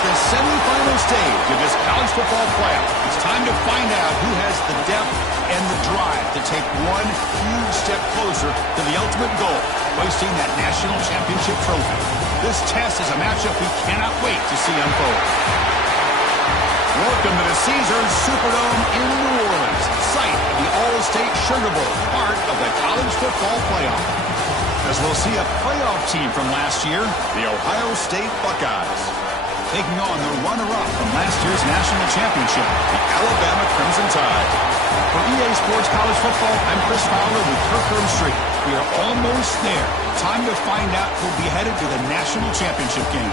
the semifinal stage of this college football playoff. It's time to find out who has the depth and the drive to take one huge step closer to the ultimate goal, hoisting that national championship trophy. This test is a matchup we cannot wait to see unfold. Welcome to the Caesars Superdome in New Orleans, site of the All-State Sugar Bowl, part of the college football playoff. As we'll see a playoff team from last year, the Ohio State Buckeyes, taking on the runner-up from last year's national championship, the Alabama Crimson Tide. For EA Sports College Football, I'm Chris Fowler with Kirk Herbstreit. We are almost there. Time to find out who'll be headed to the national championship game.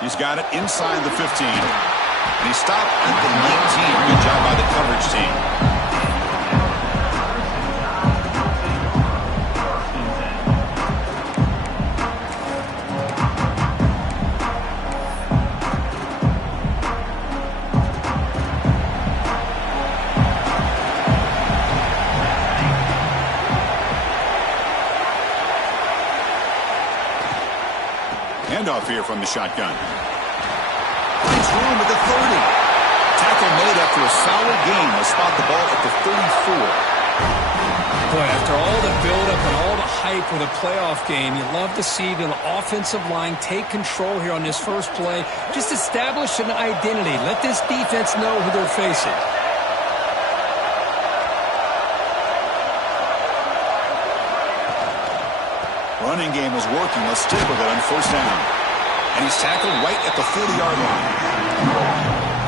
He's got it inside the 15. And he stopped at the 19. Good job by the coverage team. Handoff here from the shotgun. Finds room at the 30. Tackle made after a solid game. They'll spot the ball at the 34. Boy, after all the buildup and all the hype with a playoff game, you love to see the offensive line take control here on this first play. Just establish an identity. Let this defense know who they're facing. Running game is working. Let's stick with it on first down. And he's tackled right at the 40-yard line.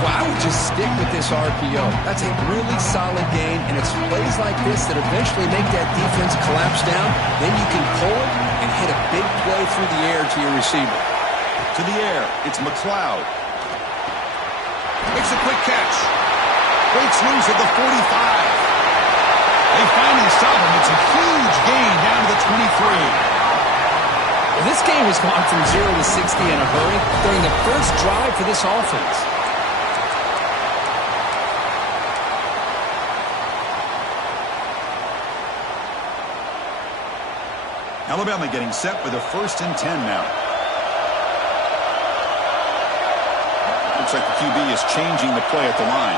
Well, I would just stick with this RPO. That's a really solid game, and it's plays like this that eventually make that defense collapse down. Then you can pull it and hit a big play through the air to your receiver. To the air, it's McLeod. Makes a quick catch. Breaks loose at the 45. They finally stop him. It's a huge gain down to the 23. Well, this game has gone from 0 to 60 in a hurry during the first drive for this offense. Alabama getting set with a 1st and 10 now. Looks like the QB is changing the play at the line.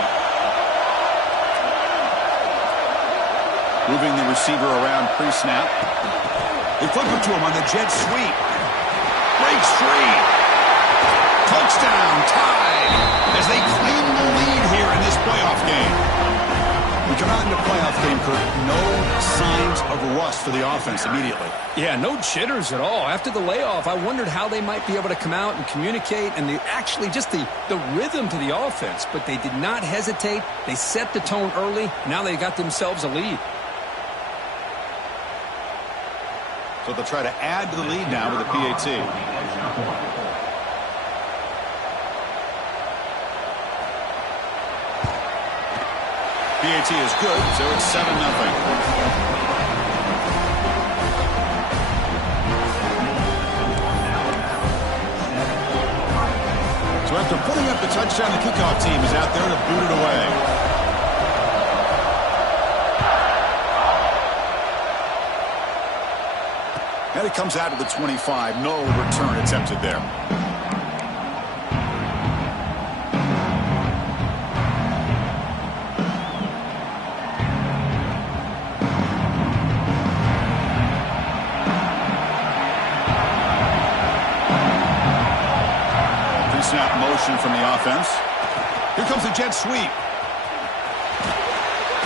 Moving the receiver around pre-snap. They flip it to him on the jet sweep. Breaks free. Touchdown, tied, as they claim the lead here in this playoff game. We come out in the playoff game, Kurt. No signs of rust for the offense immediately. Yeah, no jitters at all. After the layoff, I wondered how they might be able to come out and communicate and actually just the rhythm to the offense. But they did not hesitate. They set the tone early. Now they got themselves a lead. So they'll try to add to the lead now with a PAT. PAT is good, so it's 7-0. So after putting up the touchdown, the kickoff team is out there to boot it away. And it comes out to the 25. No return attempted there. Pre-snap motion from the offense. Here comes a jet sweep.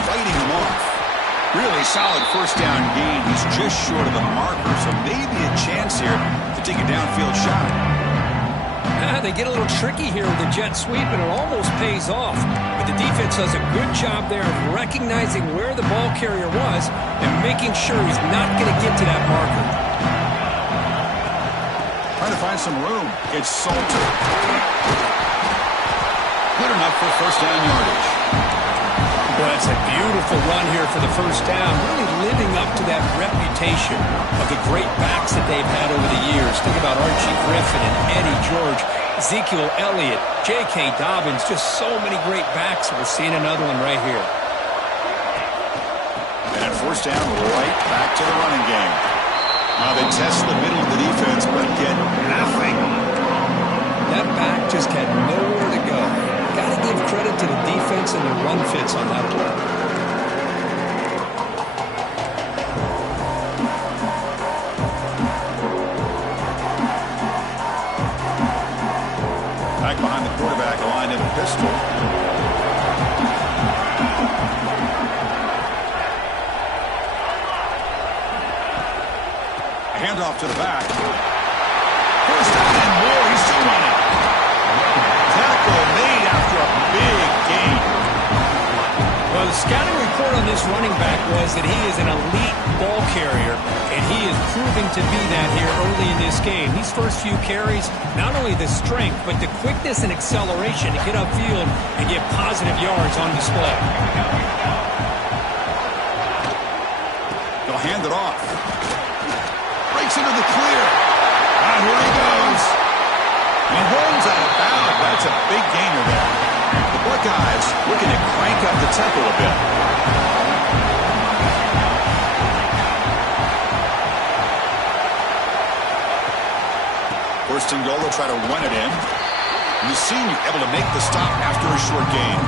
Fighting them off. Really solid first down gain. He's just short of the marker, so maybe a chance here to take a downfield shot. They get a little tricky here with the jet sweep, and it almost pays off. But the defense does a good job there of recognizing where the ball carrier was and making sure he's not going to get to that marker. Trying to find some room. It's Salter. Good enough for first down yardage. Well, it's a beautiful run here for the first down, really living up to that reputation of the great backs that they've had over the years. Think about Archie Griffin and Eddie George, Ezekiel Elliott, J.K. Dobbins, just so many great backs. We're seeing another one right here. And at first down, right back to the running game. Now they test the middle of the defense, but get nothing. That back just had nowhere to go. Got to give credit to the defense and the run fits on that play. Back behind the quarterback, aligned in a pistol. Handoff to the back. First down and more. He's still running. Tackle made after a big gain. Well, the scouting report on this running back was that he is an elite ball carrier, and he is proving to be that here early in this game. These first few carries, not only the strength, but the quickness and acceleration to get upfield and get positive yards on display. They'll hand it off. Breaks into the clear. And here he goes. He rolls out of bounds. That's a big gainer there. The Buckeyes looking to crank up the tempo a bit. First and goal, they'll try to run it in. And the senior able to make the stop after a short gain.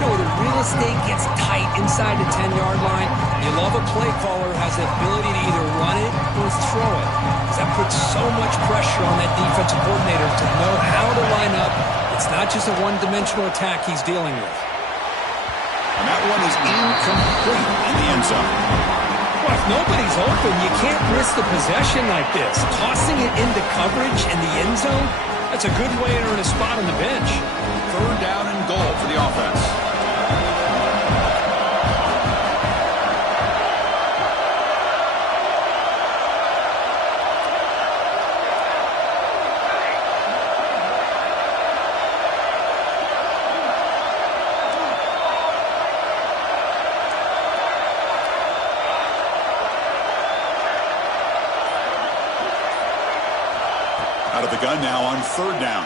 You know, the real estate gets tight inside the 10-yard line. You love a play caller who has the ability to either run it or throw it. That puts so much pressure on that defensive coordinator to know how to line up. It's not just a one-dimensional attack he's dealing with. And that one is incomplete in the end zone. Well, if nobody's open, you can't risk the possession like this. Tossing it into coverage in the end zone, that's a good way to earn a spot on the bench. Third down and goal for the offense. Out of the gun now on third down.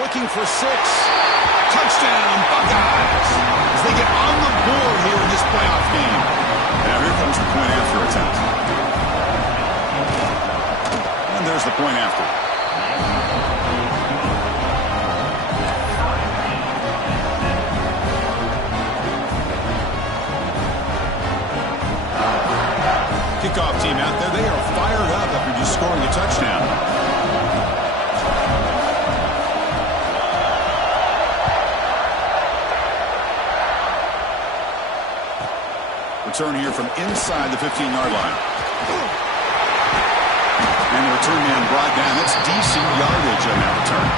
Looking for 6. Touchdown, Buckeyes! As they get on the board here in this playoff game. Now here comes the point after attempt. And there's the point after. Kickoff team out there. They are fired up after just scoring a touchdown. Return here from inside the 15-yard line. And the return man brought down. That's decent yardage on that return.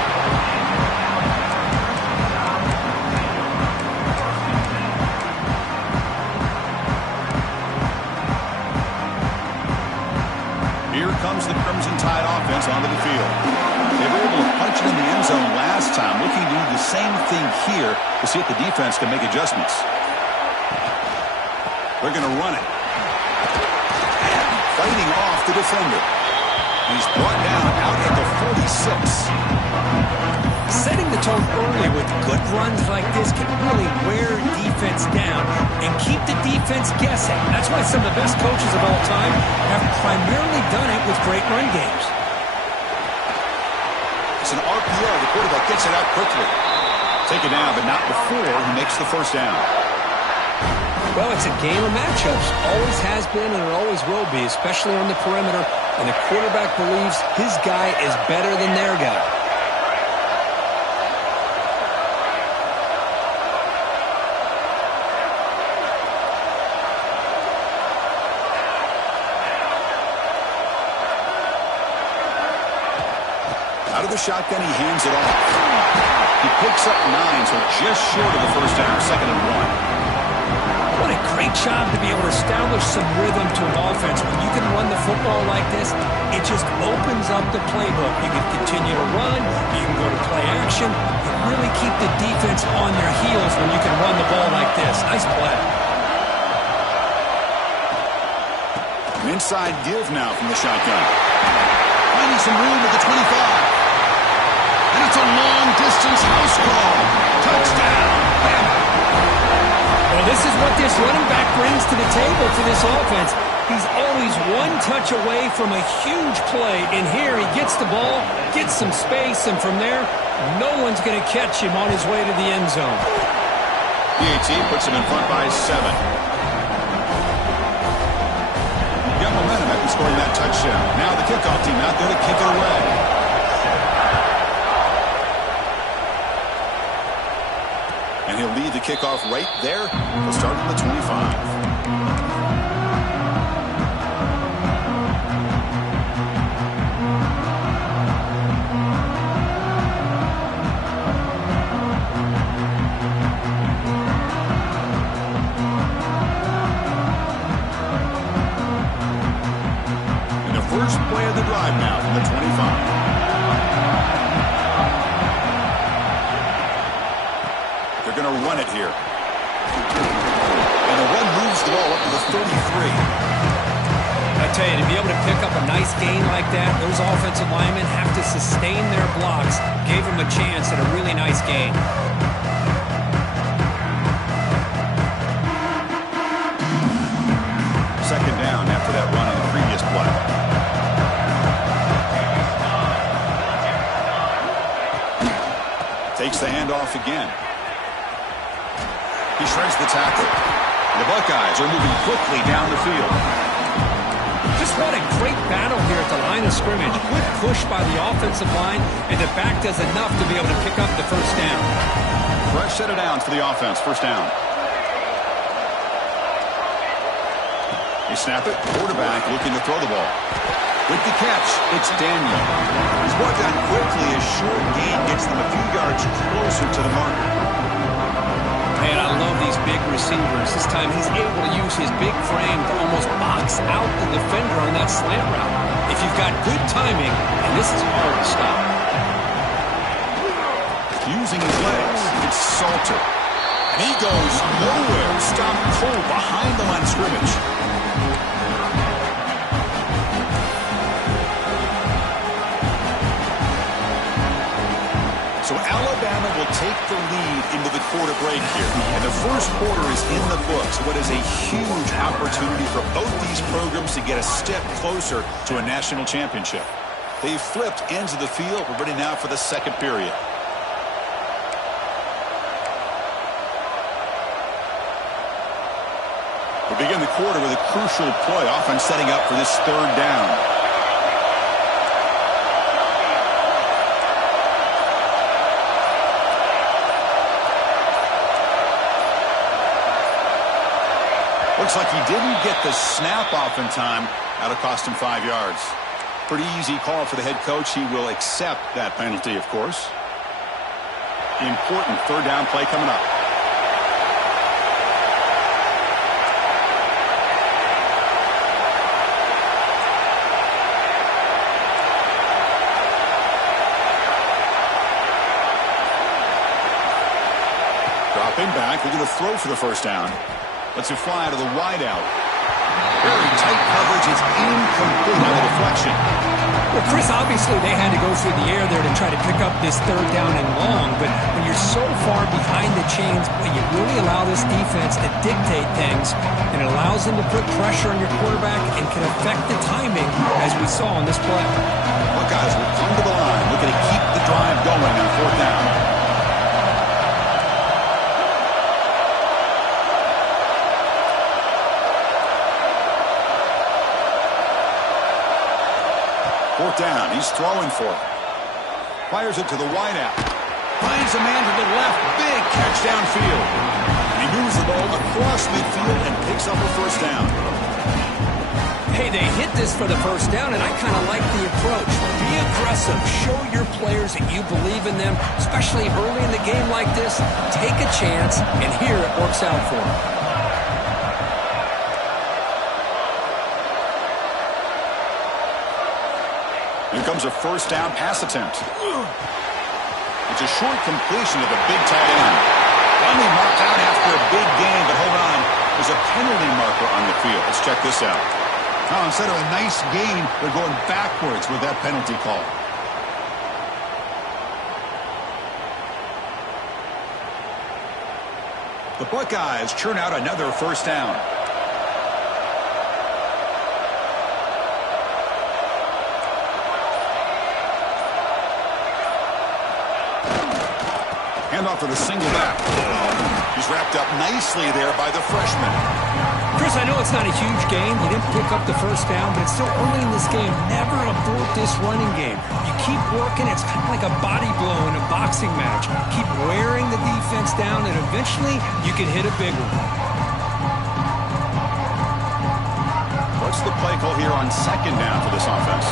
Here comes the Crimson Tide offense onto the field. They were able to punch it in the end zone last time. Looking to do the same thing here to see if the defense can make adjustments. They're going to run it. And fighting off the defender. He's brought down out at the 46. Setting the tone early with good runs like this can really wear defense down and keep the defense guessing. That's why some of the best coaches of all time have primarily done it with great run games. It's an RPO. The quarterback gets it out quickly. Take it down, but not before he makes the first down. Well, it's a game of matchups. Always has been and it always will be, especially on the perimeter. And the quarterback believes his guy is better than their guy. Out of the shotgun, he hands it off. He picks up 9, so just short of the first down, 2nd and 1. What a Great job to be able to establish some rhythm to an offense. When you can run the football like this, it just opens up the playbook. You can continue to run. You can go to play action. You really keep the defense on their heels when you can run the ball like this. Nice play. An inside give now from the shotgun. Finding some room at the 25. And it's a long-distance house call. Touchdown, Bama. Well, this is what this running back brings to the table for this offense. He's always one touch away from a huge play. And here he gets the ball, gets some space, and from there, no one's going to catch him on his way to the end zone. PAT puts him in front by 7. Got momentum after scoring that touchdown. Now the kickoff team out there to kick it away. And he'll lead the kickoff right there. He'll start from the 25. And the first play of the drive now from the 25. They're going to run it here. And the run moves the ball up to the 33. I tell you, to be able to pick up a nice gain like that, those offensive linemen have to sustain their blocks. Gave them a chance at a really nice gain. Second down after that run on the previous play. Takes the handoff again. He shreds the tackle. The Buckeyes are moving quickly down the field. Just what a great battle here at the line of scrimmage. Good push by the offensive line, and the back does enough to be able to pick up the first down. Fresh set of downs for the offense. First down. They snap it. Quarterback looking to throw the ball. With the catch, it's Daniel. He's brought down quickly. A short gain gets them a few yards closer to the marker. Man, I love these big receivers. This time he's able to use his big frame to almost box out the defender on that slant route. If you've got good timing, and this is hard to stop. Using his legs, it's Salter. And he goes nowhere. Stopped cold behind the line of scrimmage. So Alabama will take the lead into the quarter break here. And the first quarter is in the books. What is a huge opportunity for both these programs to get a step closer to a national championship. They've flipped ends of the field. We're ready now for the second period. We begin the quarter with a crucial play, offense setting up for this third down. Looks like he didn't get the snap off in time. That'll cost him 5 yards. Pretty easy call for the head coach. He will accept that penalty, of course. The important third down play coming up. Dropping back, looking to throw for the first down. Lets it fly to the wideout. Very tight coverage. It's incomplete on the deflection. Well, Chris, obviously they had to go through the air there to try to pick up this third down and long, but when you're so far behind the chains, you really allow this defense to dictate things, and it allows them to put pressure on your quarterback and can affect the timing, as we saw on this play. Buckeyes will come to the line, looking to keep the drive going on fourth down. Fourth down. He's throwing for it. Fires it to the wideout. Finds a man to the left. Big catch downfield. And he moves the ball across midfield and picks up a first down. Hey, they hit this for the first down, and I kind of like the approach. Be aggressive. Show your players that you believe in them, especially early in the game like this. Take a chance, and here it works out for them. Here comes a first down pass attempt. It's a short completion of the big tight end. Finally marked out after a big gain, but hold on. There's a penalty marker on the field. Let's check this out. Now, instead of a nice gain, they're going backwards with that penalty call. The Buckeyes churn out another first down. Handoff to the single back. He's wrapped up nicely there by the freshman. Chris, I know it's not a huge gain. He didn't pick up the first down, but it's still early in this game. Never abort this running game. You keep working. It's kind of like a body blow in a boxing match. Keep wearing the defense down, and eventually you can hit a big one. What's the play call here on second down for this offense?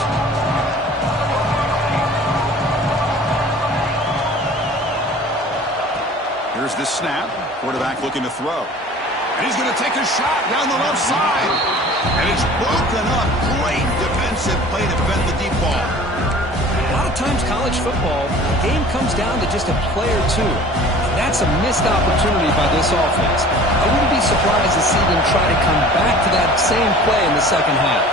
Here's the snap. Quarterback looking to throw. And he's going to take a shot down the left side. And it's broken up. Great defensive play to prevent the deep ball. A lot of times college football, the game comes down to just a play or two. And that's a missed opportunity by this offense. I wouldn't be surprised to see them try to come back to that same play in the second half.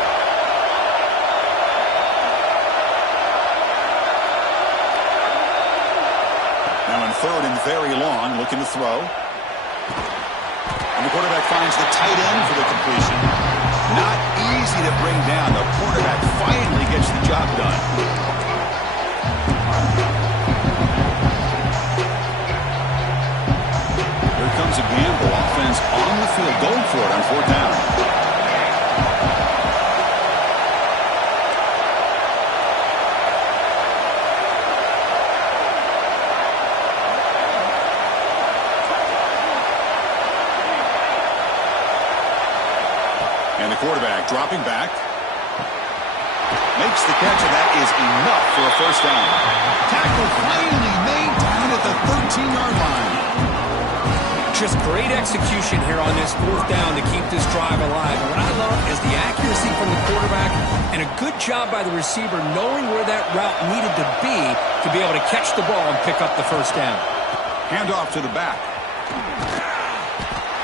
Now in third and very long, looking to throw. And the quarterback finds the tight end for the completion. Not easy to bring down. The quarterback finally gets the job done. Here comes a gamble. Offense on the field, going for it on fourth down. And the quarterback dropping back. Makes the catch, and that is enough for a first down. Tackle finally made down at the 13-yard line. Just great execution here on this fourth down to keep this drive alive. And what I love is the accuracy from the quarterback and a good job by the receiver knowing where that route needed to be able to catch the ball and pick up the first down. Handoff to the back.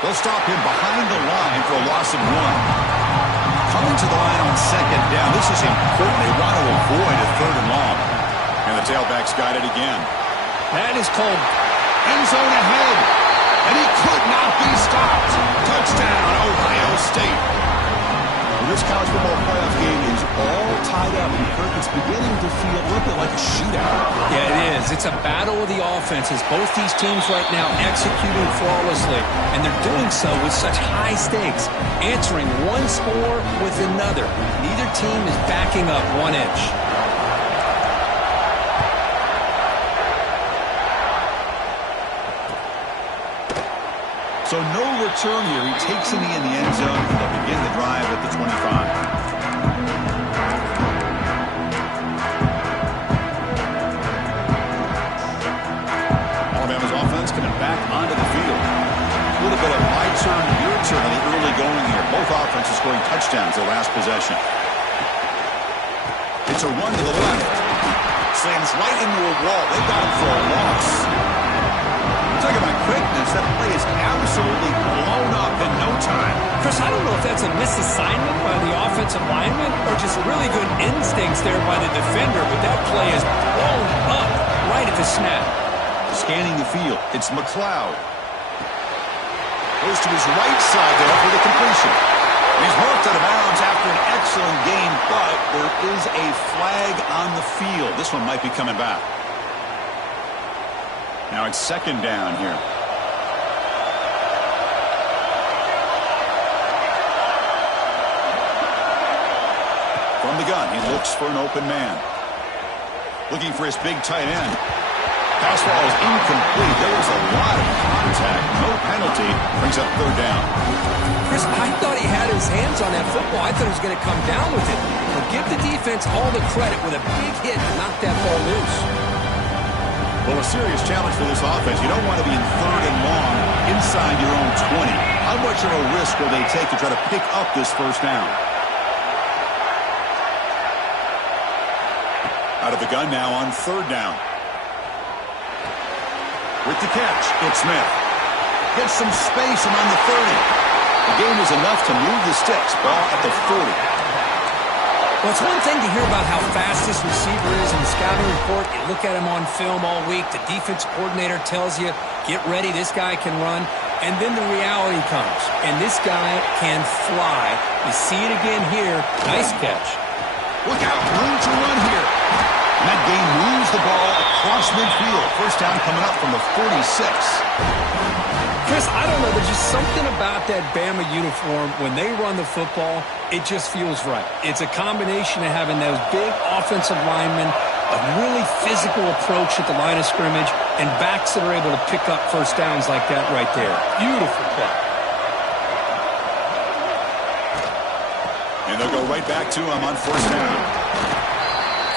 They'll stop him behind the line for a loss of one. Coming to the line on second down. This is important. They want to avoid a third and long. And the tailback's got it again. That is called End zone ahead. And he could not be stopped. Touchdown, Ohio State. Well, this college football playoff game is all tied up. And Kirk, it's beginning to feel a little bit like a shootout. Yeah, it is. It's a battle of the offenses. Both these teams right now executing flawlessly, and they're doing so with such high stakes, answering one score with another. Neither team is backing up 1 inch. So no return here. He takes a knee in the end zone, and they'll begin the drive at the 25. Coming back onto the field. A little bit of my turn, your turn in the early going here. Both offenses scoring touchdowns their last possession. It's a run to the left. Slams right into a wall. They got him for a loss. Talk about quickness. That play is absolutely blown up in no time. Chris, I don't know if that's a misassignment by the offensive lineman or just really good instincts there by the defender, but that play is blown up right at the snap. Scanning the field, it's McLeod. Goes to his right side there for the completion. He's worked out of bounds after an excellent game, but there is a flag on the field. This one might be coming back. Now it's second down here. From the gun, he looks for an open man. Looking for his big tight end. Pass ball is incomplete. There was a lot of contact. No penalty. Brings up third down. Chris, I thought he had his hands on that football. I thought he was going to come down with it. But give the defense all the credit with a big hit to knock that ball loose. Well, a serious challenge for this offense. You don't want to be in third and long inside your own 20. How much of a risk will they take to try to pick up this first down? Out of the gun now on third down. With the catch, it's Smith. Gets some space and on the 30. The game is enough to move the sticks. Ball at the 40. Well, it's one thing to hear about how fast this receiver is in the scouting report. You look at him on film all week. The defense coordinator tells you, get ready, this guy can run. And then the reality comes, and this guy can fly. You see it again here. Nice catch. Look out, room to run here. And that game moves the ball across midfield. First down coming up from the 46. Chris, I don't know. There's just something about that Bama uniform. When they run the football, it just feels right. It's a combination of having those big offensive linemen, a really physical approach at the line of scrimmage, and backs that are able to pick up first downs like that right there. Beautiful play. And they'll go right back to him on first down.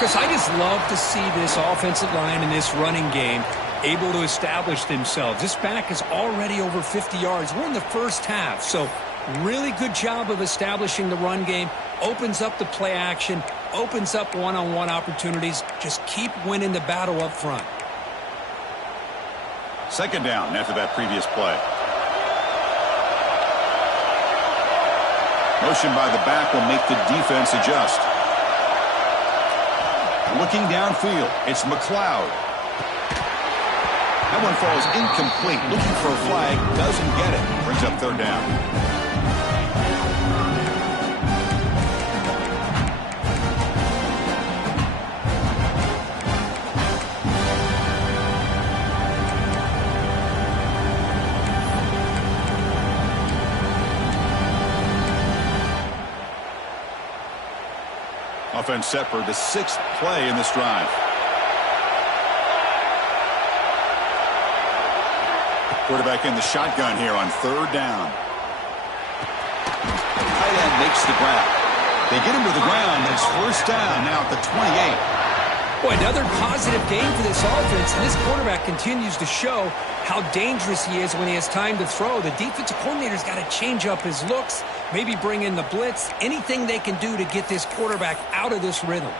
Chris, I just love to see this offensive line in this running game able to establish themselves. This back is already over 50 yards. We're in the first half, so really good job of establishing the run game. Opens up the play action, opens up one-on-one opportunities. Just keep winning the battle up front. Second down after that previous play. Motion by the back will make the defense adjust. Looking downfield, it's McLeod. That one falls incomplete. Looking for a flag, doesn't get it. Brings up third down. Offense set for the 6th play in this drive. Quarterback in the shotgun here on third down. Tight end makes the grab. They get him to the ground. It's first down now at the 28. Boy, another positive game for this offense, and this quarterback continues to show how dangerous he is when he has time to throw. The defensive coordinator's got to change up his looks, maybe bring in the blitz, anything they can do to get this quarterback out of this rhythm.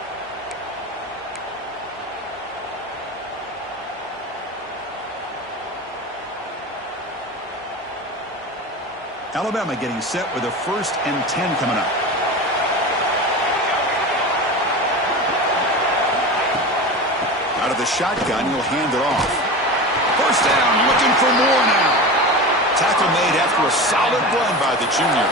Alabama getting set with a 1st and 10 coming up. Out of the shotgun, he'll hand it off. First down, looking for more now. Tackle made after a solid run by the junior.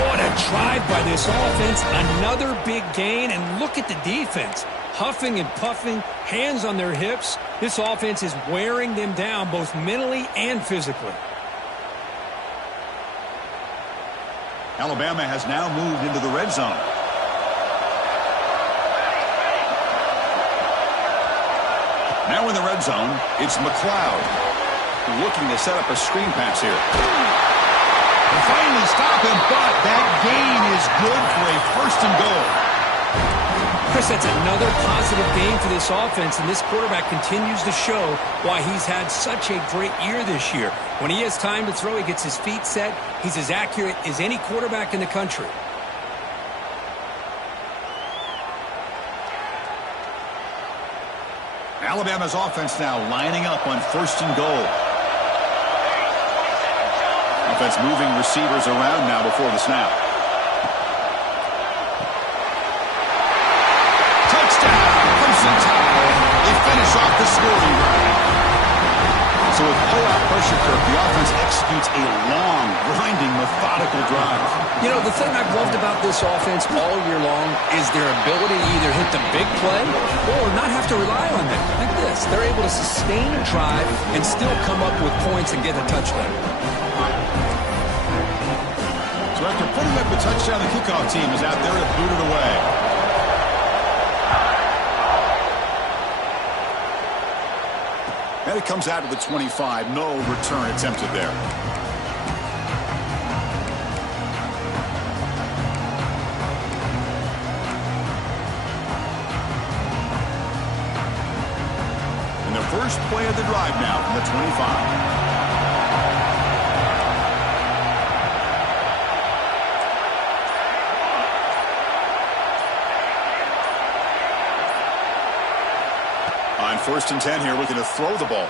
What a drive by this offense. Another big gain, and look at the defense. Huffing and puffing, hands on their hips. This offense is wearing them down both mentally and physically. Alabama has now moved into the red zone. Now in the red zone, it's McLeod looking to set up a screen pass here. And finally stop him, but that gain is good for a 1st and goal. Chris, that's another positive game for this offense, and this quarterback continues to show why he's had such a great year this year. When he has time to throw, he gets his feet set. He's as accurate as any quarterback in the country. Alabama's offense now lining up on 1st and goal. Offense moving receivers around now before the snap. Touchdown! Crimson Tide. They finish off the scoring drive. So with blowout pressure, Kirk, the offense executes a long, grinding, methodical drive. You know, the thing I've loved about this offense all year long is their ability to either hit the big play or not have to rely on them. Like this. They're able to sustain a drive and still come up with points and get a touchdown. So after putting up a touchdown, the kickoff team is out there to boot it away. And it comes out of the 25. No return attempted there. And the first play of the drive now from the 25. On 1st and 10 here, looking to throw the ball.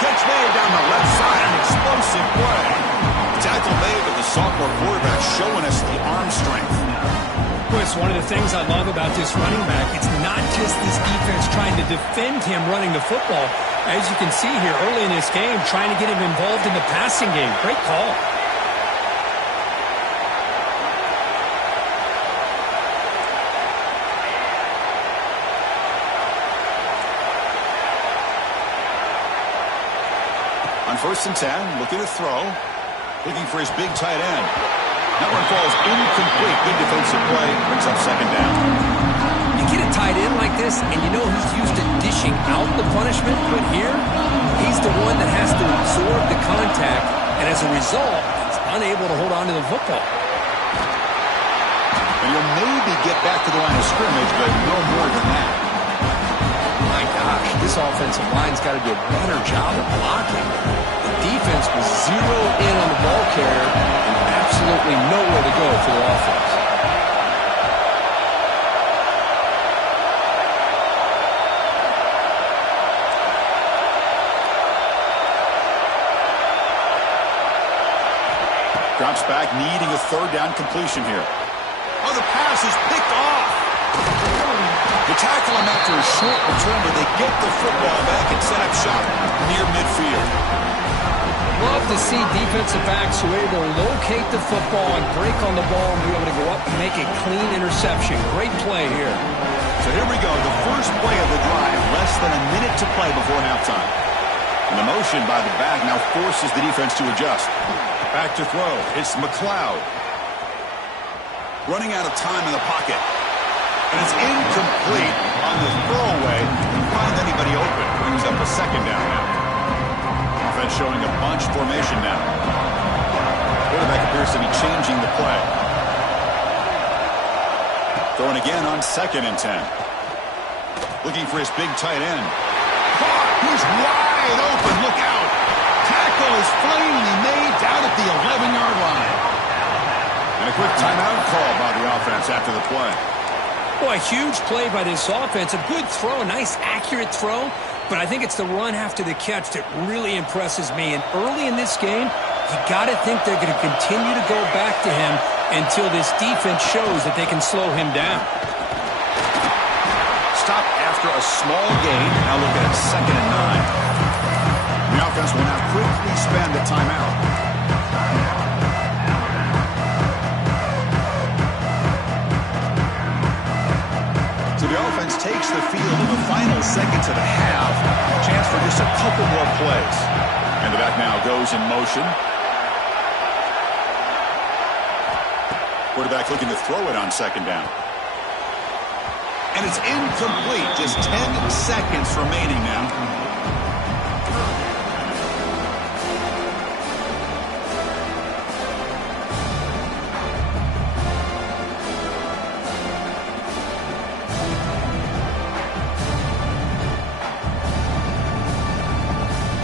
Catch made down the left side, an explosive play. Tackle made, but the sophomore quarterback showing us the arm strength. Well, it's one of the things I love about this running back. It's not just this defense trying to defend him running the football. As you can see here early in this game, trying to get him involved in the passing game. Great call. On 1st and 10, looking to throw. Looking for his big tight end. That one falls incomplete. Good defensive play. Brings up 2nd down. You get a tight end like this, and you know he's used to dishing out the punishment, but here, he's the one that has to absorb the contact, and as a result, he's unable to hold on to the football. And he'll maybe get back to the line of scrimmage, but no more than that. My gosh, this offensive line's got to do a better job of blocking. The defense was zeroed in on the ball carrier and absolutely nowhere to go for the offense. Drops back, needing a 3rd down completion here. Oh, the pass is picked off. The tackle him after a short return, but they get the football back and set up shop near midfield. Love to see defensive backs who are able to locate the football and break on the ball and be able to go up and make a clean interception. Great play here. So here we go, the first play of the drive, less than a minute to play before halftime. And the motion by the back now forces the defense to adjust. Back to throw. It's McLeod. Running out of time in the pocket. And it's incomplete on the throwaway. Didn't find anybody open. Brings up a 2nd down now. Offense showing a bunch formation now. Quarterback appears to be changing the play. Throwing again on 2nd and 10. Looking for his big tight end. He's wide open. Look out. Tackle is flamingly made down at the 11-yard line. And a quick timeout call by the offense after the play. Boy, a huge play by this offense. A good throw, a nice accurate throw. But I think it's the run after the catch that really impresses me. And early in this game, you got to think they're going to continue to go back to him until this defense shows that they can slow him down. Stop after a small gain. Now look at 2nd and 9. The offense will now quickly spend a timeout. So the offense takes the field in the final seconds of the half. Chance for just a couple more plays. And the back now goes in motion. Quarterback looking to throw it on 2nd down. And it's incomplete. Just 10 seconds remaining now.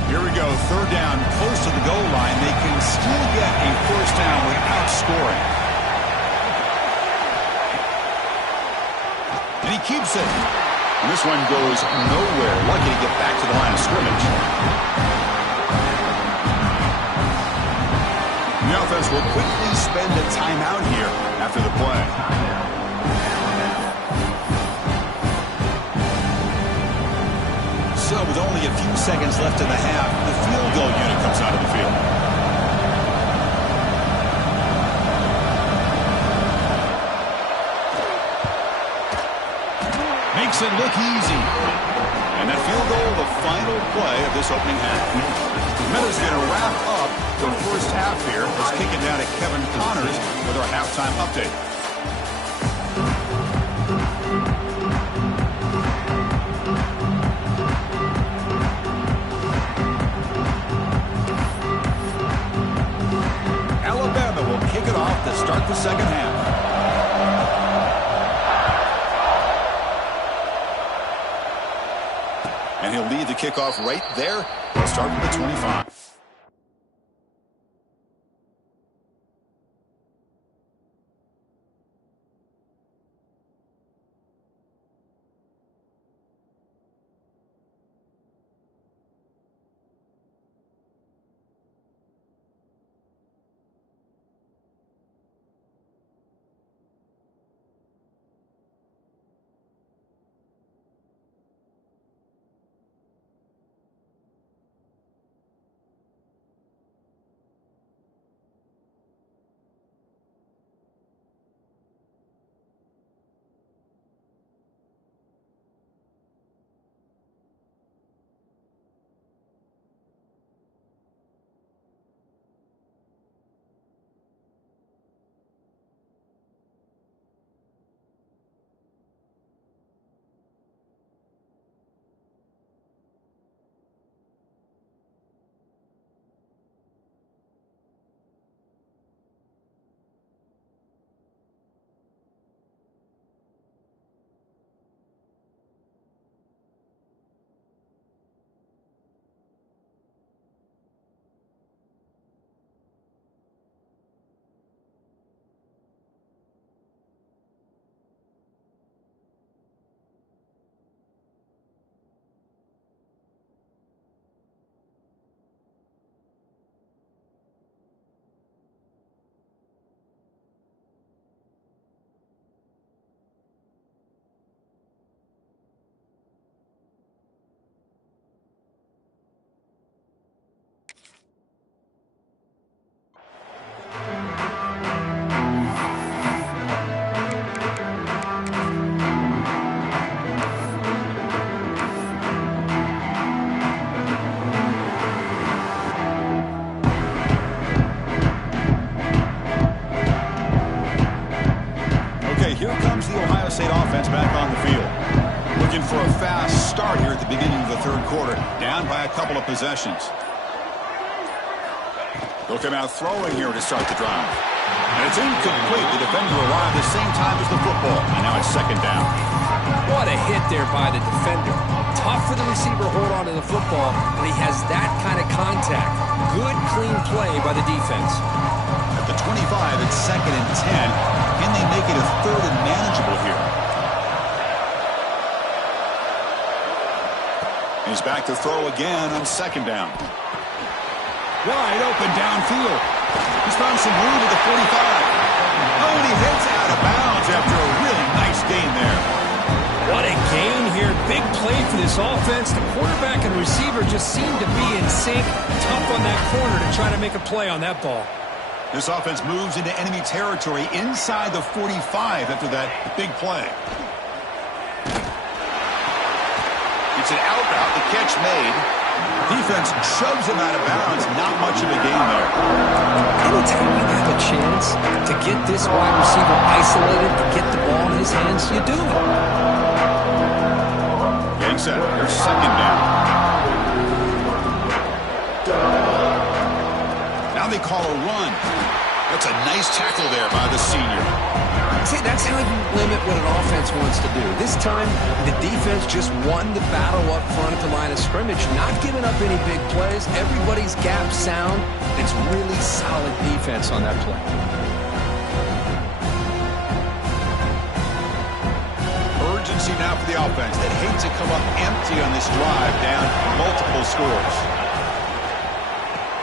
Here we go. 3rd down, close to the goal line. They can still get a 1st down without scoring. And he keeps it. And this one goes nowhere. Lucky to get back to the line of scrimmage. The offense will quickly spend a timeout here after the play. So with only a few seconds left in the half, the field goal unit comes out of the field. Makes it look easy. And that field goal, the final play of this opening half. Miller's going to wrap up the first half here. Let's kick it down to Kevin Connors with our halftime update. Alabama will kick it off to start the second half. And he'll lead the kickoff right there. He'll start with the 25. for a fast start here at the beginning of the third quarter. Down by a couple of possessions. They'll come out throwing here to start the drive. And it's incomplete. The defender arrived at the same time as the football. And now it's second down. What a hit there by the defender. Tough for the receiver to hold on to the football, but he has that kind of contact. Good, clean play by the defense. At the 25, it's second and 10. Can they make it a third and manageable here? He's back to throw again on second down. Wide open downfield. He's found some room at the 45. Oh, and he heads out of bounds after a really nice gain there. What a gain here. Big play for this offense. The quarterback and receiver just seem to be in sync. Tough on that corner to try to make a play on that ball. This offense moves into enemy territory inside the 45 after that big play. It's an out route. The catch made. Defense shoves him out of bounds. Not much of a gain there. Anytime you have a chance to get this wide receiver isolated and get the ball in his hands, you do it. Getting set. Here's second down. Now they call a run. That's a nice tackle there by the senior. See, that's how you limit what an offense wants to do. This time, the defense just won the battle up front at the line of scrimmage, not giving up any big plays. Everybody's gap sound. It's really solid defense on that play. Urgency now for the offense that hates to come up empty on this drive, down multiple scores.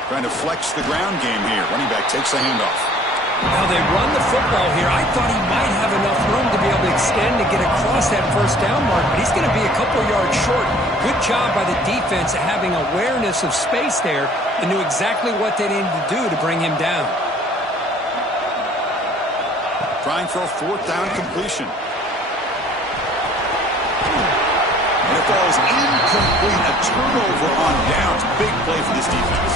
Trying to flex the ground game here. Running back takes the handoff. Now they run the football here. I thought he might have enough room to be able to extend and get across that first down mark, but he's going to be a couple yards short. Good job by the defense of having awareness of space there and knew exactly what they needed to do to bring him down. Trying for a fourth down completion. And it falls incomplete. A turnover on downs. Big play for this defense.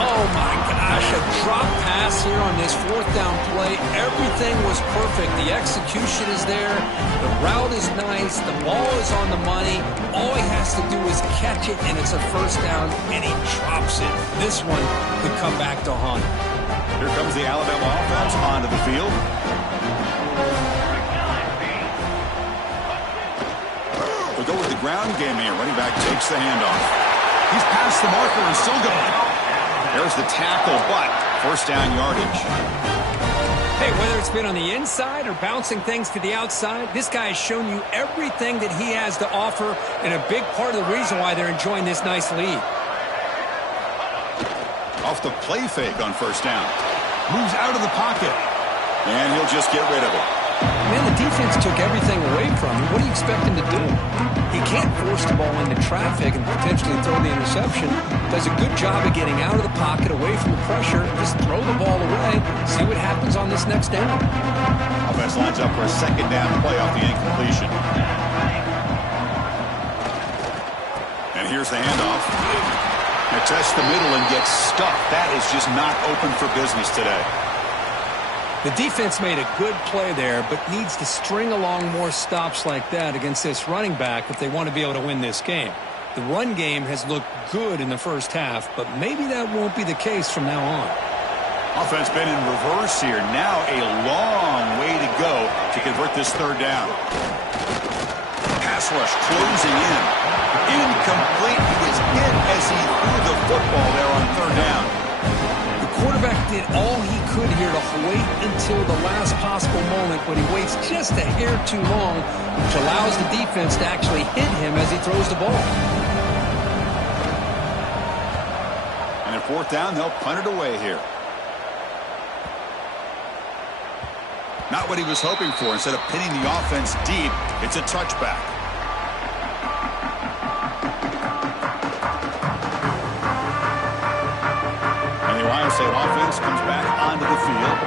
Oh, my gosh, a drop pass here on this fourth down play. Everything was perfect. The execution is there. The route is nice. The ball is on the money. All he has to do is catch it, and it's a first down, and he drops it. This one could come back to haunt him. Here comes the Alabama offense onto the field. We'll go with the ground game here. Running back takes the handoff. He's past the marker and still going. There's the tackle, but first down yardage. Hey, whether it's been on the inside or bouncing things to the outside, this guy has shown you everything that he has to offer, and a big part of the reason why they're enjoying this nice lead. Off the play fake on first down. Moves out of the pocket. And he'll just get rid of it. Man, the defense took everything away from him. What do you expect him to do? He can't force the ball into traffic and potentially throw the interception. Does a good job of getting out of the pocket, away from the pressure. Just throw the ball away. See what happens on this next down. Offense lines up for a second down play off the incompletion. And here's the handoff. They test the middle and get stuck. That is just not open for business today. The defense made a good play there, but needs to string along more stops like that against this running back if they want to be able to win this game. The run game has looked good in the first half, but maybe that won't be the case from now on. Offense been in reverse here. Now a long way to go to convert this third down. Pass rush closing in. Incomplete. He was hit as he threw the football there on third down. The quarterback did all he could here to wait until the last possible moment, but he waits just a hair too long, which allows the defense to actually hit him as he throws the ball. And at fourth down, they'll punt it away here. Not what he was hoping for. Instead of pinning the offense deep, it's a touchback. Ohio State offense comes back onto the field.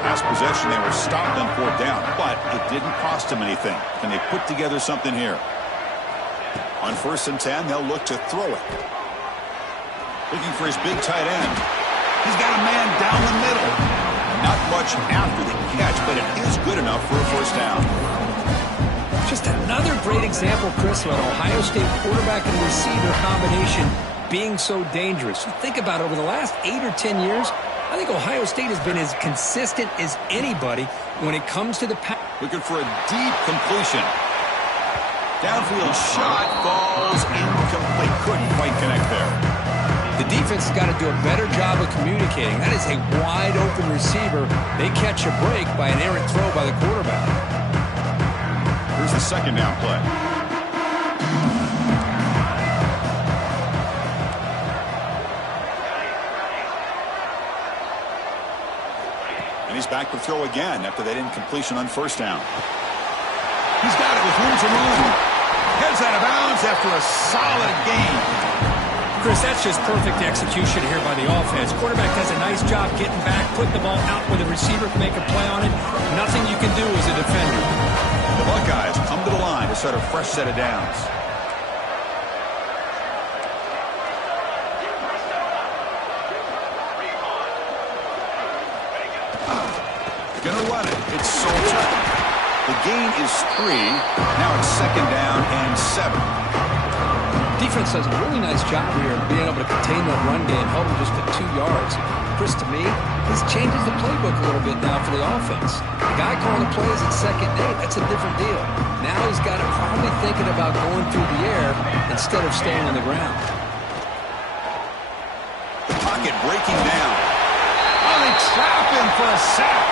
Last possession, they were stopped on fourth down, but it didn't cost them anything. Can they put together something here? On 1st and 10, they'll look to throw it. Looking for his big tight end. He's got a man down the middle. Not much after the catch, but it is good enough for a first down. Just another great example, Chris, of an Ohio State quarterback and receiver combination being so dangerous. You think about it, over the last 8 or 10 years, I think Ohio State has been as consistent as anybody when it comes to the pass. Looking for a deep completion. Downfield shot falls incomplete. Couldn't quite connect there. The defense has got to do a better job of communicating. That is a wide-open receiver. They catch a break by an errant throw by the quarterback. Here's the second down play. And he's back to throw again after that incompletion on first down. He's got it with room to roam. Heads out of bounds after a solid gain. Chris, that's just perfect execution here by the offense. Quarterback does a nice job getting back, putting the ball out where the receiver can make a play on it. Nothing you can do as a defender. The Buckeyes come to the line to start a fresh set of downs. Gonna run it. It's Salter. The gain is 3. Now it's second down and 7. Defense does a really nice job here of being able to contain that run game, held him just to 2 yards. Chris, to me, this changes the playbook a little bit now for the offense. The guy calling the plays at second and 8, that's a different deal. Now he's got it probably thinking about going through the air instead of staying on the ground. The pocket breaking down. Oh, they trap him for a sack.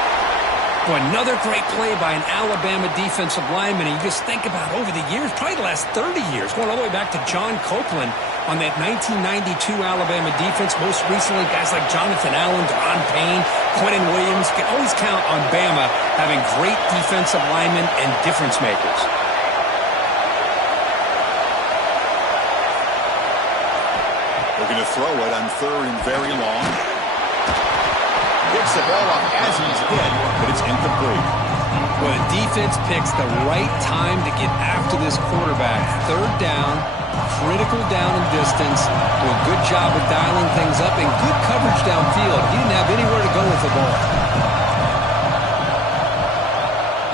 Boy, another great play by an Alabama defensive lineman. And you just think about over the years, probably the last 30 years, going all the way back to John Copeland on that 1992 Alabama defense. Most recently, guys like Jonathan Allen, Deron Payne, Quentin Williams. You can always count on Bama having great defensive linemen and difference makers. Looking to throw it on third and very long. Gets the ball up as he's hit, but it's incomplete. Well, the defense picks the right time to get after this quarterback. Third down, critical down and distance. Do a good job of dialing things up and good coverage downfield. He didn't have anywhere to go with the ball.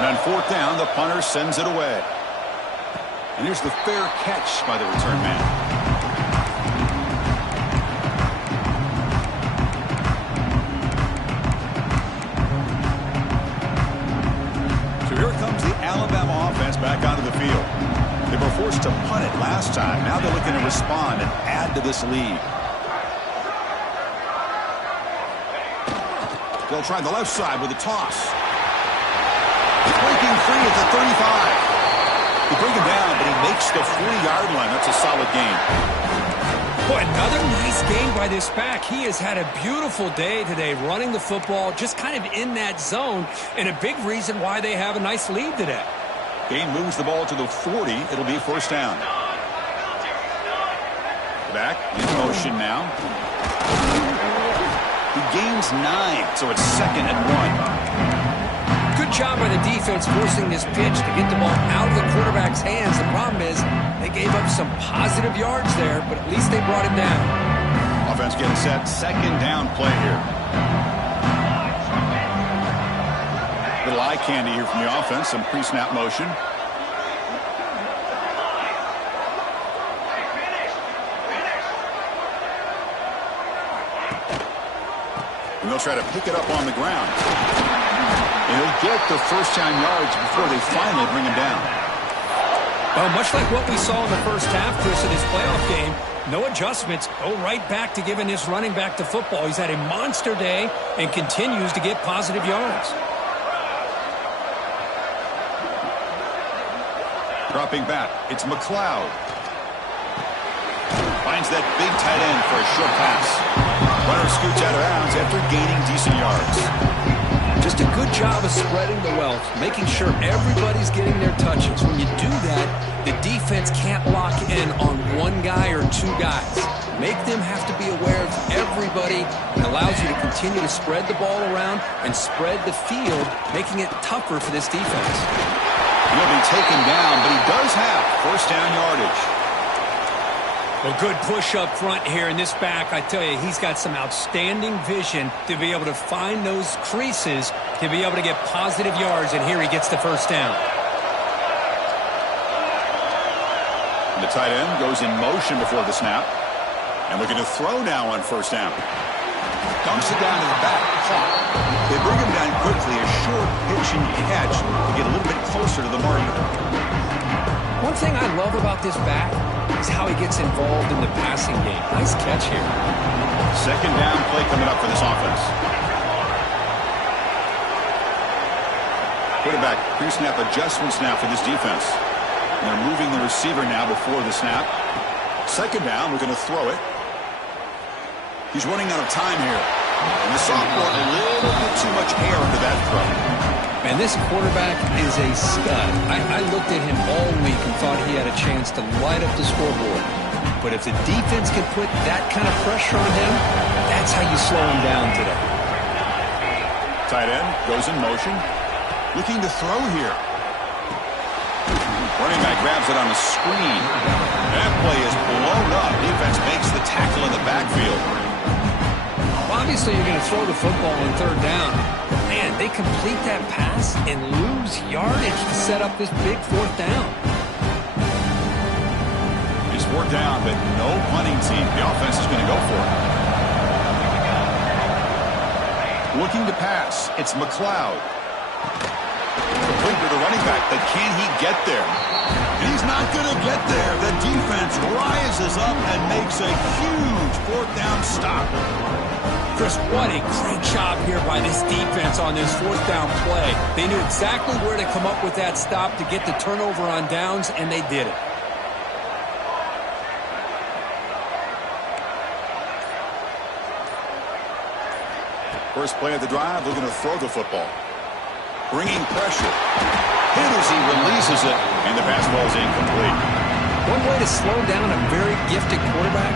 And on fourth down, the punter sends it away. And here's the fair catch by the return man. Alabama offense back onto the field. They were forced to punt it last time. Now they're looking to respond and add to this lead. They'll try the left side with a toss. He's breaking free at the 35. They bring him down, but he makes the 40-yard line. That's a solid gain. Boy, another nice game by this back. He has had a beautiful day today running the football, just kind of in that zone, and a big reason why they have a nice lead today. Gain moves the ball to the 40. It'll be first down. Back in motion now. He gains 9, so it's second and 1. Good job by the defense forcing this pitch to get the ball out of the quarterback's hands. The problem is they gave up some positive yards there, but at least they brought it down. Offense getting set. Second down play here. Little eye candy here from the offense. Some pre-snap motion. And they'll try to pick it up on the ground. And he'll get the first down yards before they finally bring him down. Well, much like what we saw in the first half, Chris, in his playoff game, no adjustments. Go right back to giving his running back the football. He's had a monster day and continues to get positive yards. Dropping back, it's McLeod. Finds that big tight end for a short pass. Runner scoots out of bounds after gaining decent yards. Just a good job of spreading the wealth, making sure everybody's getting their touches. When you do that, the defense can't lock in on one guy or two guys. Make them have to be aware of everybody, and allows you to continue to spread the ball around and spread the field, making it tougher for this defense. He'll be taken down, but he does have first down yardage. Well, good push up front here in this back. I tell you, he's got some outstanding vision to be able to find those creases, to be able to get positive yards, and here he gets the first down. The tight end goes in motion before the snap. And looking to throw now on first down. Dumps it down to the back. They bring him down quickly. A short pitch and catch to get a little bit closer to the marker. One thing I love about this back is how he gets involved in the passing game. Nice catch here. Second down play coming up for this offense. Quarterback pre-snap adjustments now for this defense. And they're moving the receiver now before the snap. Second down, we're going to throw it. He's running out of time here. And the sophomore, a little bit too much air into that throw. Man, this quarterback is a stud. I looked at him all week and thought he had a chance to light up the scoreboard. But if the defense can put that kind of pressure on him, that's how you slow him down today. Tight end goes in motion. Looking to throw here. Running back grabs it on the screen. That play is blown up. Defense makes the tackle in the backfield. Well, obviously, you're going to throw the football on third down. Man, they complete that pass and lose yardage to set up this big fourth down. It's fourth down, but no punting team. The offense is going to go for it. Looking to pass. It's McLeod. Complete to the running back, but can he get there? He's not going to get there. The defense rises up and makes a huge fourth down stop. Chris, what a great job here by this defense on this fourth down play. They knew exactly where to come up with that stop to get the turnover on downs, and they did it. First play of the drive, they're going to throw the football. Bringing pressure. Hit as he releases it, and the pass ball is incomplete. One way to slow down a very gifted quarterback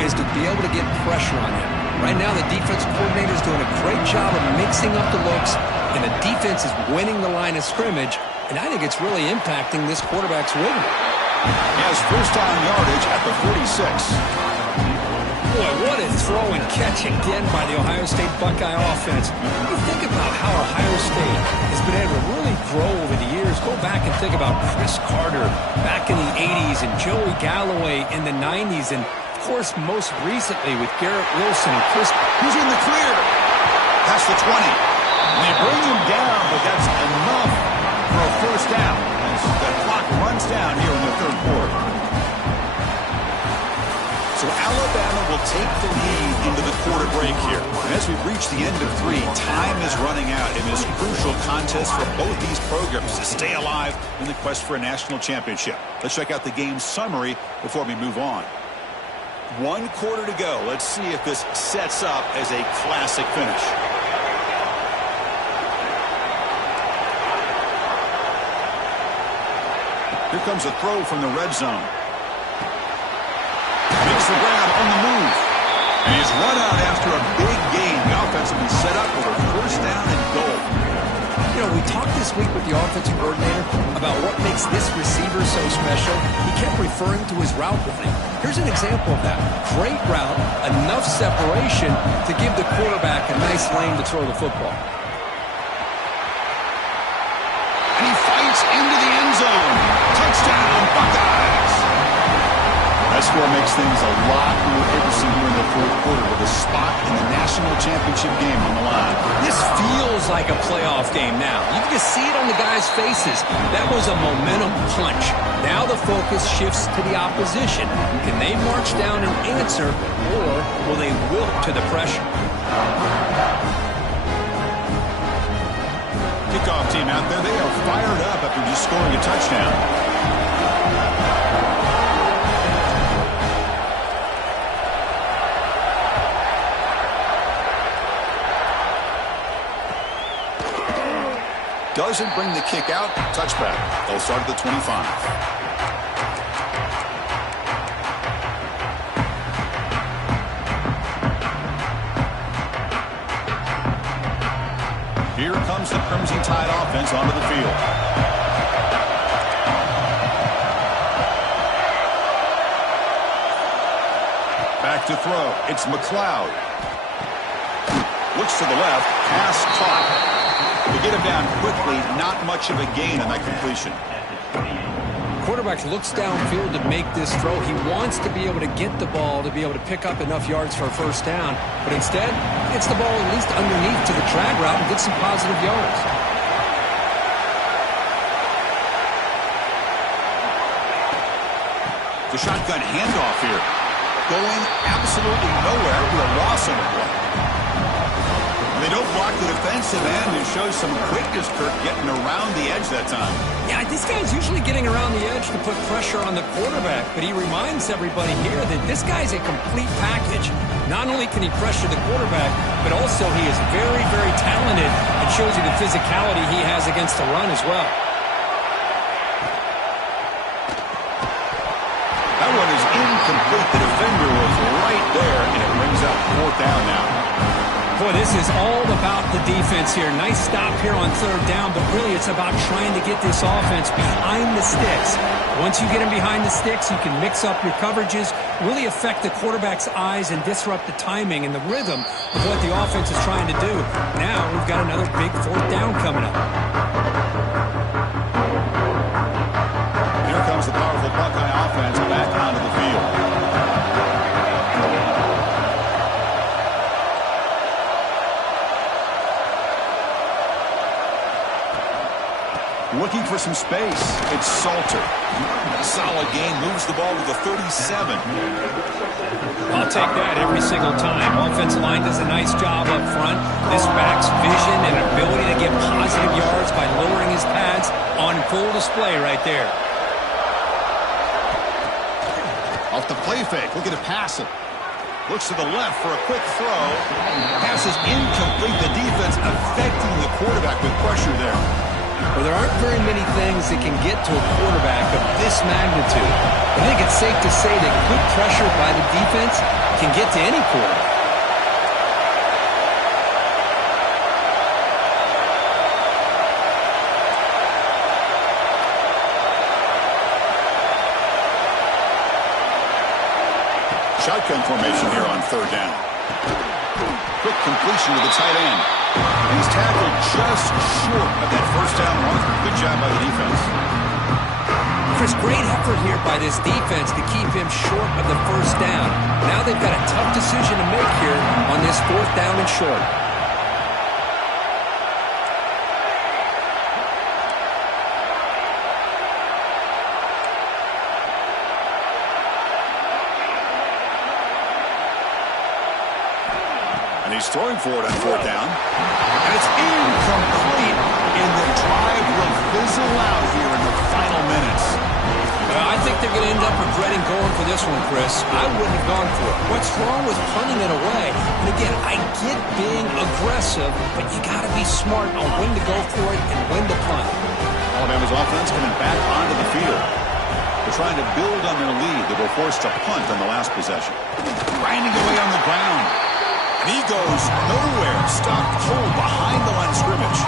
is to be able to get pressure on him. Right now, the defense coordinator is doing a great job of mixing up the looks, and the defense is winning the line of scrimmage, and I think it's really impacting this quarterback's rhythm. He has first down yardage at the 46. Boy, what a throw and catch again by the Ohio State Buckeye offense. When you think about how Ohio State has been able to really grow over the years, go back and think about Chris Carter back in the 80s and Joey Galloway in the 90s, and, of course, most recently with Garrett Wilson and Chris. He's in the clear. Past the 20. And they bring him down, but that's enough for a first down. As the clock runs down here in the third quarter. So Alabama will take the lead into the quarter break here. And as we reach the end of 3, time is running out in this crucial contest for both these programs to stay alive in the quest for a national championship. Let's check out the game summary before we move on. 1 quarter to go. Let's see if this sets up as a classic finish. Here comes a throw from the red zone. Makes the grab on the move. And he's run out after a big gain. The offense will be set up for a first down and goal. You know, we talked this week with the offensive coordinator about what makes this receiver so special. He kept referring to his route running. Here's an example of that. Great route, enough separation to give the quarterback a nice lane to throw the football. And he fights into the end zone. Touchdown, Buckeyes. That score makes things a lot more interesting here in the fourth quarter with a spot in the national championship game on the line. This feels like a playoff game now. You can just see it on the guys' faces. That was a momentum punch. Now the focus shifts to the opposition. Can they march down and answer, or will they wilt to the pressure? Kickoff team out there, they are fired up after just scoring a touchdown. Doesn't bring the kick out. Touchback. They'll start at the 25. Here comes the Crimson Tide offense onto the field. Back to throw. It's McLeod. Looks to the left. Pass caught. To get him down quickly, not much of a gain on that completion. quarterback looks downfield to make this throw. He wants to be able to get the ball to be able to pick up enough yards for a first down, but instead, gets the ball at least underneath to the drag route and gets some positive yards. The shotgun handoff here. Going absolutely nowhere with a loss on the play. They don't block the defensive end and show some quickness, Kirk, getting around the edge that time. Yeah, this guy's usually getting around the edge to put pressure on the quarterback, but he reminds everybody here that this guy's a complete package. Not only can he pressure the quarterback, but also he is very, very talented and shows you the physicality he has against the run as well. That one is incomplete. The defender was right there, and it brings up 4th down now. Boy, this is all about the defense here. Nice stop here on 3rd down, but really it's about trying to get this offense behind the sticks. Once you get him behind the sticks, you can mix up your coverages, really affect the quarterback's eyes and disrupt the timing and the rhythm of what the offense is trying to do. Now we've got another big 4th down coming up. Here comes the powerful Buckeye offense back onto the field. Looking for some space. It's Salter. Solid game. Moves the ball to the 37. I'll take that every single time. Offensive line does a nice job up front. This back's vision and ability to get positive yards by lowering his pads on full display right there. Off the play fake. Looking to pass it. Looks to the left for a quick throw. Pass is incomplete. The defense affecting the quarterback with pressure there. Well, there aren't very many things that can get to a quarterback of this magnitude. I think it's safe to say that good pressure by the defense can get to any quarterback. Shotgun formation here on 3rd down. Quick completion to the tight end. And he's tackled just short of that first down run. Good job by the defense. Chris, great effort here by this defense to keep him short of the first down. Now they've got a tough decision to make here on this 4th down and short. And he's throwing for it on 4th down. And it's incomplete. And the drive will fizzle out here in the final minutes. I think they're going to end up regretting going for this one, Chris. I wouldn't have gone for it. What's wrong with punting it away? And again, I get being aggressive, but you got to be smart on when to go for it and when to punt. Alabama's offense coming back onto the field. They're trying to build on their lead. They were forced to punt on the last possession. Grinding away on the ground. And he goes nowhere. Stopped cold behind the line of scrimmage.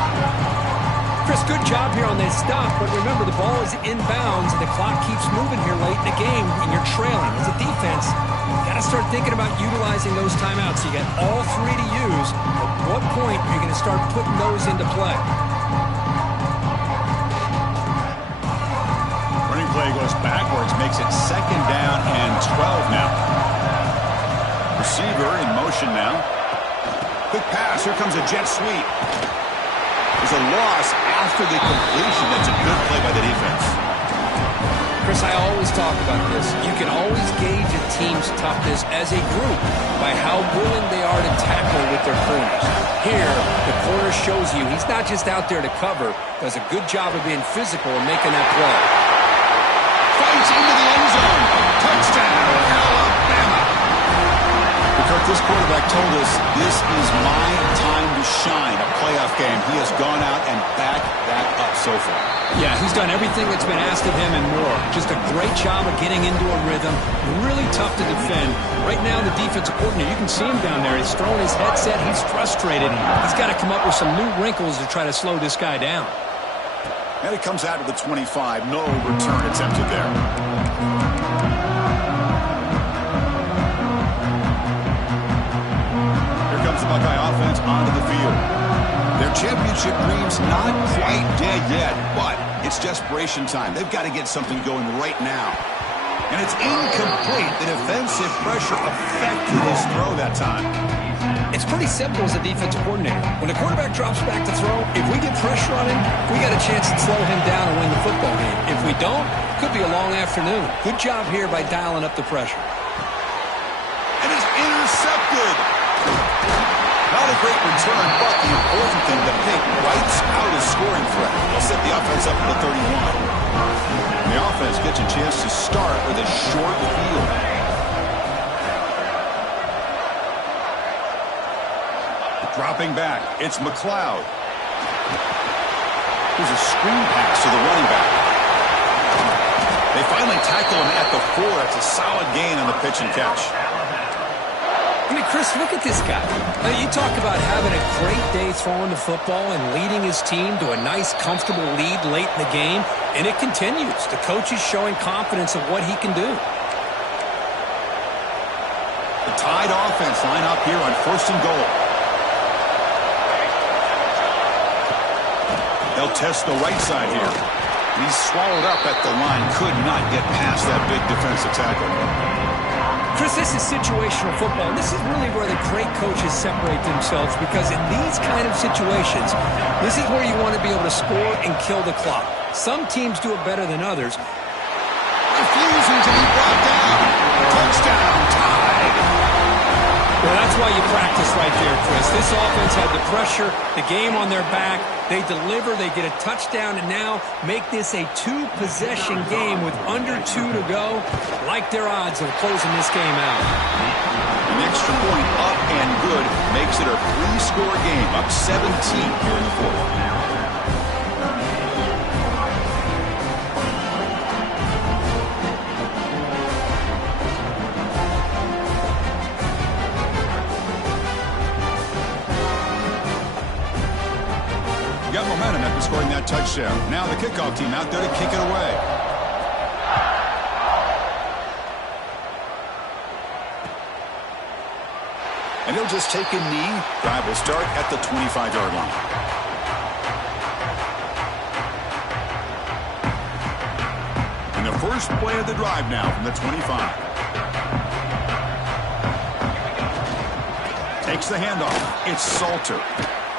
Chris, good job here on this stop, but remember the ball is inbounds and the clock keeps moving here late in the game and you're trailing. As a defense, you got to start thinking about utilizing those timeouts. You got all 3 to use. At what point are you going to start putting those into play? Running play goes backwards, makes it 2nd down and 12 now. Receiver in motion now. Quick pass. Here comes a jet sweep. There's a loss after the completion. That's a good play by the defense. Chris, I always talk about this. You can always gauge a team's toughness as a group by how willing they are to tackle with their corners. Here, the corner shows you he's not just out there to cover, does a good job of being physical and making that play. Fights into the end zone. Touchdown, Alabama. Because this quarterback told us this is my time to shine, a playoff game. He has gone out and backed that up so far. Yeah, he's done everything that's been asked of him and more. Just a great job of getting into a rhythm. Really tough to defend. Right now, the defensive coordinator, you can see him down there. He's throwing his headset. He's frustrated. He's got to come up with some new wrinkles to try to slow this guy down. And it comes out of the 25. No return attempted there. Here comes the Buckeye offense onto the field. Their championship dreams not quite dead yet, but It's desperation time. They've got to get something going right now. And it's incomplete. The defensive pressure affected his throw that time. It's pretty simple as a defensive coordinator. When the quarterback drops back to throw, if we get pressure on him, we got a chance to slow him down and win the football game. If we don't, it could be a long afternoon. Good job here by dialing up the pressure. And it's intercepted. Not a great return, but the important thing, the pick wipes out his scoring threat. They'll set the offense up for the 31. And the offense gets a chance to start with a short field. Dropping back, it's McLeod. Here's a screen pass to the running back. They finally tackle him at the 4. It's a solid gain on the pitch and catch. I mean, Chris, look at this guy. You talk about having a great day throwing the football and leading his team to a nice, comfortable lead late in the game, and it continues. The coach is showing confidence of what he can do. The Tide offense line up here on 1st and goal. They'll test the right side here. And he's swallowed up at the line. Could not get past that big defensive tackle. Chris, this is situational football. And this is really where the great coaches separate themselves, because in these kind of situations, this is where you want to be able to score and kill the clock. Some teams do it better than others. Refusing to be brought down. Touchdown, Tide. Well, that's why you practice right there, Chris. This offense had the pressure, the game on their back. They deliver, they get a touchdown, and now make this a 2-possession game with under 2 to go. Like their odds of closing this game out. An extra point up and good makes it a 3-score game, up 17 here in the 4th. Got momentum after scoring that touchdown. Now the kickoff team out there to kick it away. And he'll just take a knee. Drive will start at the 25-yard line. And the first play of the drive now from the 25. Takes the handoff. It's Salter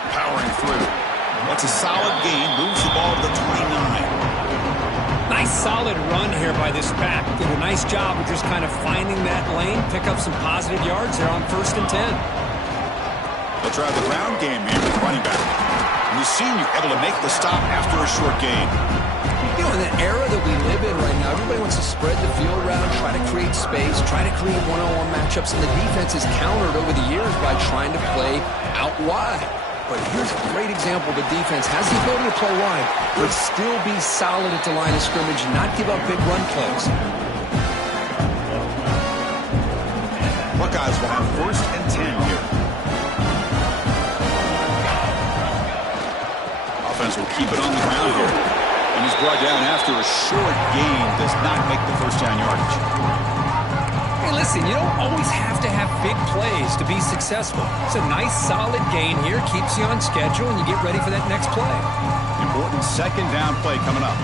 powering through. That's a solid gain. Moves the ball to the 29. Nice solid run here by this back. Did a nice job of just kind of finding that lane, pick up some positive yards there on 1st and 10. They'll try the ground game here with running back. And the senior able to make the stop after a short gain. You know, in the era that we live in right now, everybody wants to spread the field around, try to create space, try to create one-on-one matchups, and the defense is countered over the years by trying to play out wide. But here's a great example. The defense has the ability to play wide, but still be solid at the line of scrimmage and not give up big run plays. Buckeyes will have 1st and 10 here. Offense will keep it on the ground here. And he's brought down after a short gain. Does not make the first down yardage. Hey, listen, you don't always have to have big plays to be successful. It's a nice, solid gain here. Keeps you on schedule, and you get ready for that next play. Important 2nd down play coming up.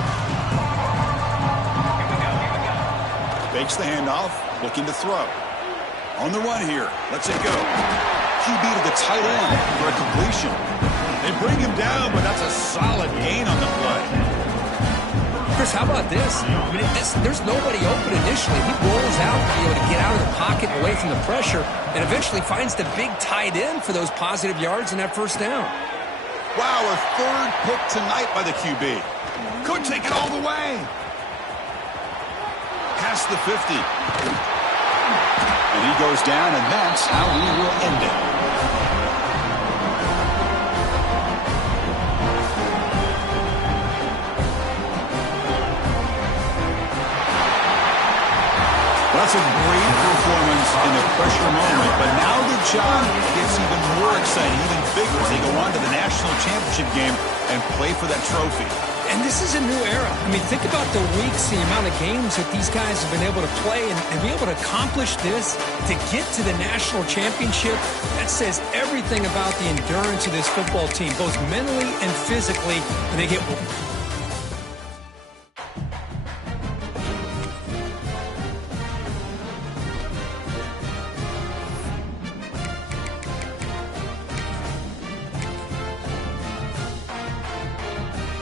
Fakes the handoff, looking to throw. On the run here. Lets it go. QB to the tight end for a completion. They bring him down, but that's a solid gain on the play. Chris, how about this? I mean, there's nobody open initially. He rolls out to be able to get out of the pocket away from the pressure and eventually finds the big tight end for those positive yards in that 1st down. Wow, a 3rd pick tonight by the QB. Could take it all the way. Past the 50. And he goes down, and that's how we will end it. That's a great performance in the pressure moment, but now the job gets even more exciting, even bigger as they go on to the national championship game and play for that trophy. And this is a new era. I mean, think about the weeks, the amount of games that these guys have been able to play and be able to accomplish this, to get to the national championship. That says everything about the endurance of this football team, both mentally and physically. And they get